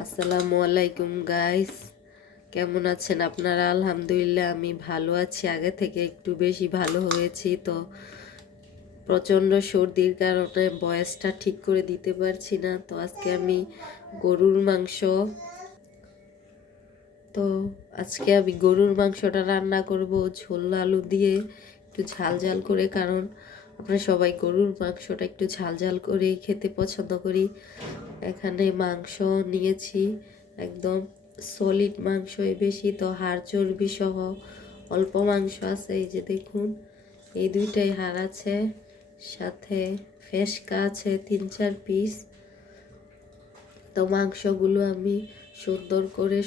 আসসালামু আলাইকুম গাইস, কেমন আছেন আপনারা? আলহামদুলিল্লাহ আমি ভালো আছি, আগে থেকে একটু বেশি ভালো হয়েছি। তো প্রচণ্ড সর্দির কারণে ভয়েসটা ঠিক করে দিতে পারছি না। তো আজকে আমি গরুর মাংস তো আজকে আমি গরুর মাংসটা রান্না করব ঝোল আলু দিয়ে, একটু ঝাল ঝাল করে। কারণ আমরা সবাই গরুর মাংসটা একটু ঝাল ঝাল করেই খেতে পছন্দ করি। এখানে মাংস নিয়েছি, একদম সলিড মাংসই বেশি, তো হাড় চর্বি সহ অল্প মাংস আছে। এই যে দেখুন, এই দুইটাই হাড় আছে, সাথে ফেসকা আছে 3-4 পিস। তো মাংসগুলো আমি সুন্দর করে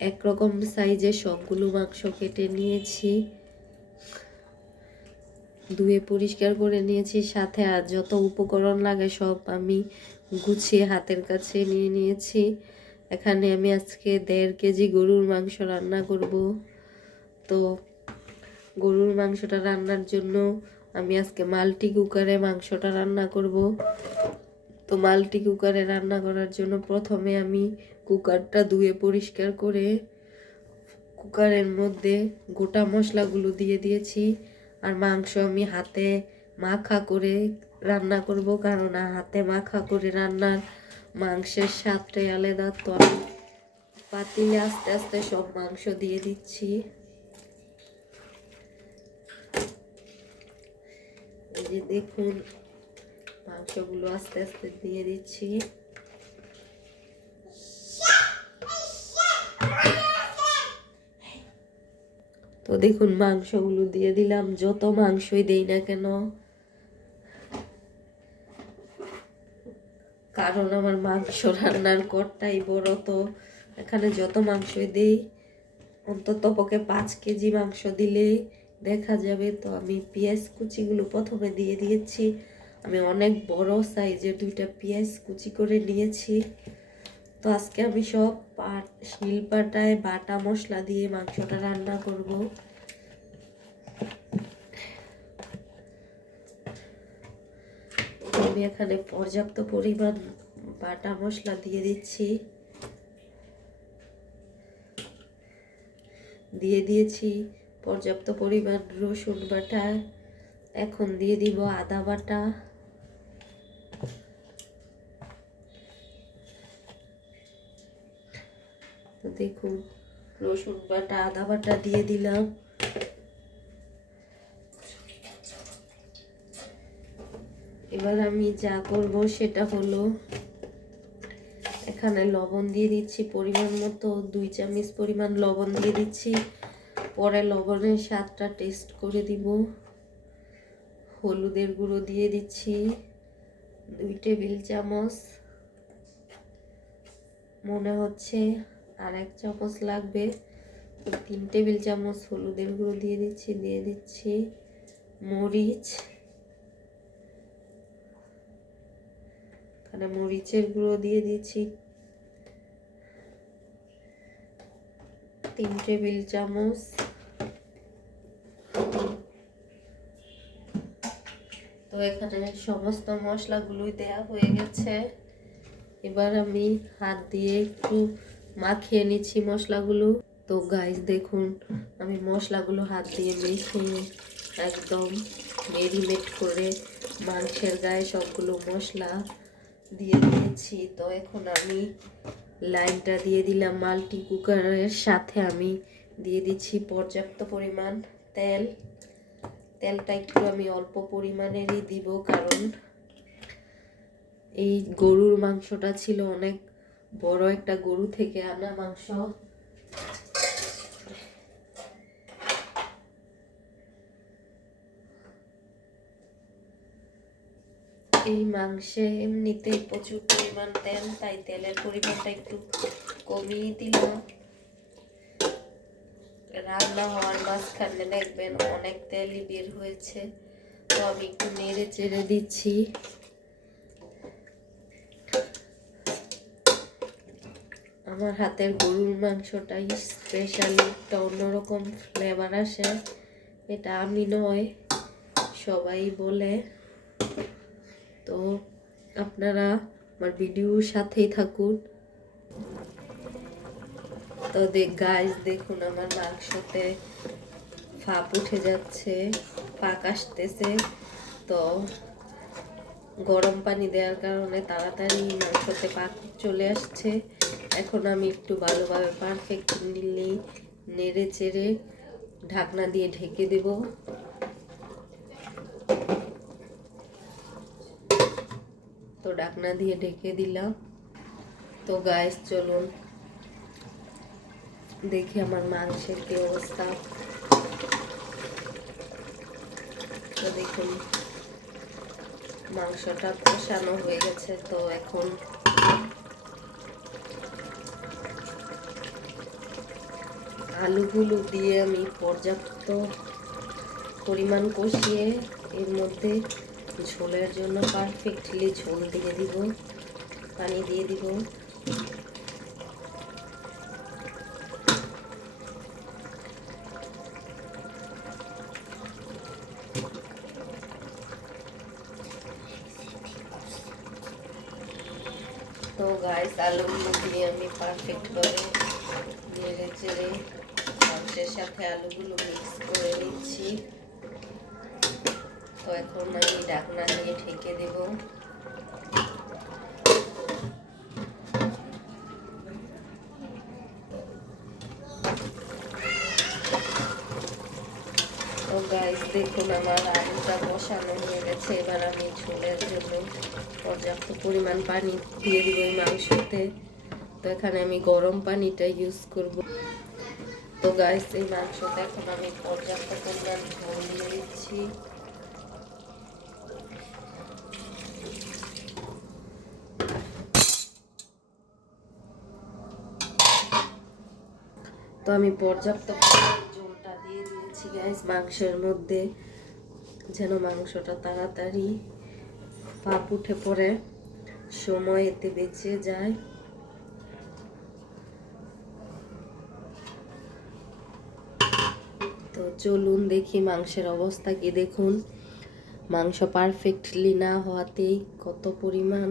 একরকম সাইজে সবগুলো মাংস কেটে নিয়েছি, ধুয়ে পরিষ্কার করে নিয়েছি। সাথে আর যত উপকরণ লাগে সব আমি গুছিয়ে হাতের কাছে নিয়ে নিয়েছি। এখানে আমি আজকে 1.5 কেজি গরুর মাংস রান্না করব। তো গরুর মাংসটা রান্নার জন্য আমি আজকে মাল্টি কুকারে মাংসটা রান্না করব। তো মাল্টি কুকারে রান্না করার জন্য প্রথমে আমি কুকারটা ধুয়ে পরিষ্কার করে কুকারের মধ্যে গোটা মশলাগুলো দিয়ে দিয়েছি। আর মাংস আমি হাতে মাখা করে রান্না করব, কারণ হাতে মাখা করে রান্নার মাংসের স্বাদটাই আলাদা। তো আমি পাতিলে আস্তে আস্তে সব মাংস দিয়ে দিচ্ছি। এই যে দেখুন, মাংসগুলো আস্তে আস্তে দিয়ে দিচ্ছি। তো দেখুন, মাংসগুলো দিয়ে দিলাম। যত মাংসই দেই না কেন, কারণ আমার মাংস রান্নার কড়টাই বড়, তো এখানে যত মাংসই দেই অন্তত পক্ষে 5 কেজি মাংস দিলেই দেখা যাবে। তো আমি পেঁয়াজ কুচিগুলো প্রথমে দিয়ে দিয়েছি। আমি অনেক বড় সাইজের 2টা পেঁয়াজ কুচি করে নিয়েছি। তো আজকে আমি সব শিলপাটায় বাটা মশলা দিয়ে মাংসটা রান্না করব। আমি এখানে পর্যাপ্ত পরিমাণ বাটা মশলা দিয়ে দিচ্ছি, দিয়ে দিয়েছি পর্যাপ্ত পরিমাণ রসুন বাটা। এখন দিয়ে দিব আদা বাটা, তো দেখুন রসুন বাটা আদা বাটা দিয়ে দিলাম। এবার আমি যা করব সেটা হলো, এখানে লবণ দিয়ে দিচ্ছি পরিমাণ মতো, 2 চামচ পরিমাণ লবণ দিয়ে দিচ্ছি। পরে লবণের স্বাদটা টেস্ট করে দিব। হলুদের গুঁড়ো দিয়ে দিচ্ছি 2 টেবিল চামচ, মনে হচ্ছে আর 1 চামচ লাগবে। 3 টেবিল চামচ হলুদের গুঁড়ো দিয়ে দিচ্ছি মরিচ, এখানে মরিচের গুঁড়ো দিয়ে দিচ্ছি 3 টেবিল চামচ। তো এখানে সমস্ত মশলাগুলোই দেয়া হয়ে গেছে। এবার আমি হাত দিয়ে একটু মাখিয়ে নিচ্ছি মশলাগুলো। তো গাইস দেখুন, আমি মশলাগুলো হাত দিয়ে মেখে একদম মেরিনেট করে মাংসের গায়ে সবগুলো মশলা দিয়ে দিয়েছি। তো এখন আমি লাইনটা দিয়ে দিলাম মাল্টি কুকারের সাথে। আমি দিয়ে দিচ্ছি পর্যাপ্ত পরিমাণ তেল। তেলটা একটু আমি অল্প পরিমাণেরই দিব, কারণ এই গরুর মাংসটা ছিল অনেক বড় একটা গরু থেকে আনা মাংস। এই মাংসে এমনিতেই প্রচুর পরিমাণ তেল, তাই তেলের পরিমাণটা একটু কমিয়ে দিলাম। রান্না হওয়ার মাঝখানে দেখবেন অনেক তেলই বের হয়েছে। তো আমি একটু নেড়ে চেড়ে দিচ্ছি। আমার হাতের গরুর মাংসটাই স্পেশালি একটা অন্যরকম ফ্লেভার আসে, এটা আমি নয়, সবাই বলে। তো আপনারা আমার ভিডিওর সাথেই থাকুন। তো গাইস দেখুন আমার মাংসতে ফাঁপ উঠে যাচ্ছে, পাক আসতেছে। তো গরম পানি দেওয়ার কারণে তাড়াতাড়ি মাংসতে পাক চলে আসছে। এখন আমি একটু ভালোভাবে পারফেক্টলি নেড়ে চেড়ে ঢাকনা দিয়ে ঢেকে দেব। তো ঢাকনা দিয়ে ঢেকে দিলাম। তো গাইস চলুন দেখি আমার মাংসের কি অবস্থা। তো দেখুন মাংসটা কষানো হয়ে গেছে। তো এখন আলুগুলো দিয়ে আমি পর্যাপ্ত পরিমাণ কষিয়ে এর মধ্যে ঝোলের জন্য পারফেক্টলি ঝোল দিয়ে দিব, পানি দিয়ে দিব। তো গাইস আলুগুলো দিয়ে আমি পারফেক্টভাবে নেড়ে চেড়ে মাংসের সাথে আলুগুলো মিক্স করে নিচ্ছি। তো এখন আমি ঢাকনা দিয়ে ঢেকে দেব। তো গাইস দেখুন আমার আলুটা কষানো হয়ে গেছে। এবার আমি ঝোলের জন্য পর্যাপ্ত পরিমাণ পানি দিয়ে দিব এই মাংসতে। তো এখানে আমি গরম পানিটা ইউজ করব। তো গাইস এই মাংসতে এখন আমি পর্যাপ্ত পরিমাণ ঝোল দিয়ে দিচ্ছি। তো আমি পর্যাপ্ত ঝোলটা দিয়ে দিয়েছি গাইস মাংসের মধ্যে, যেন মাংসটা তাড়াতাড়ি পাপ উঠে পড়ে, সময় এতে বেঁচে যায়। তো চলুন দেখি মাংসের অবস্থা কি। দেখুন মাংস পারফেক্টলি না হওয়াতেই কত পরিমাণ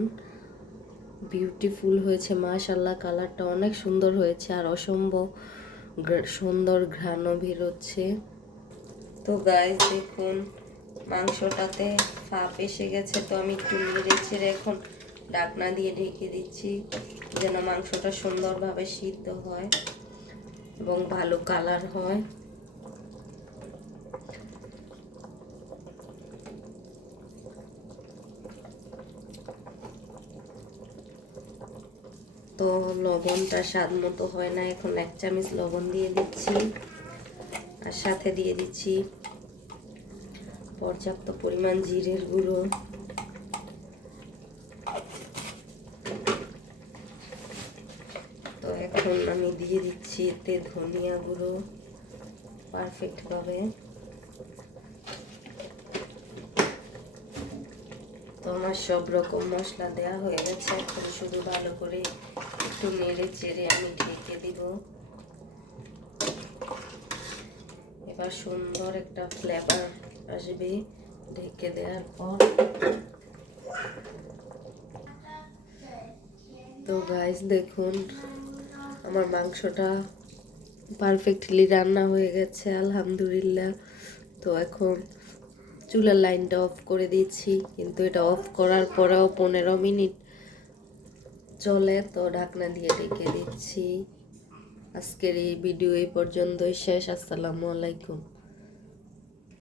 বিউটিফুল হয়েছে, মাশাআল্লাহ। কালারটা অনেক সুন্দর হয়েছে আর অসম্ভব সুন্দর ঘ্রাণও বেরোচ্ছে। তো গাইস দেখুন মাংসটাতে ফাঁপ এসে গেছে। তো আমি একটু নেড়ে ছেড়ে এখন ঢাকনা দিয়ে ঢেকে দিচ্ছি, যেন মাংসটা সুন্দরভাবে সিদ্ধ হয় এবং ভালো কালার হয়। তো লবণটা স্বাদ মতো হয় না, এখন 1 চামচ লবণ দিয়ে দিচ্ছি আর সাথে দিয়ে দিচ্ছি পর্যাপ্ত পরিমাণ জিরের গুঁড়ো। তো এখন আমি দিয়ে দিচ্ছি এতে ধনিয়া গুঁড়ো পারফেক্টভাবে। তো আমার সব রকম মশলা দেওয়া হয়ে গেছে। এখন শুধু ভালো করে একটু নেড়ে চেড়ে আমি ঢেকে দিব। এবার সুন্দর একটা ফ্লেভার আসবে ঢেকে দেওয়ার পর। তো গাইস দেখুন আমার মাংসটা পারফেক্টলি রান্না হয়ে গেছে আলহামদুলিল্লাহ। তো এখন চুলার লাইনটা অফ করে দিচ্ছি, কিন্তু এটা অফ করার পরেও 15 মিনিট চলে। তো ঢাকনা দিয়ে ঢেকে দিচ্ছি। আজকের এই ভিডিও এই পর্যন্তই শেষ। আসসালামু আলাইকুম।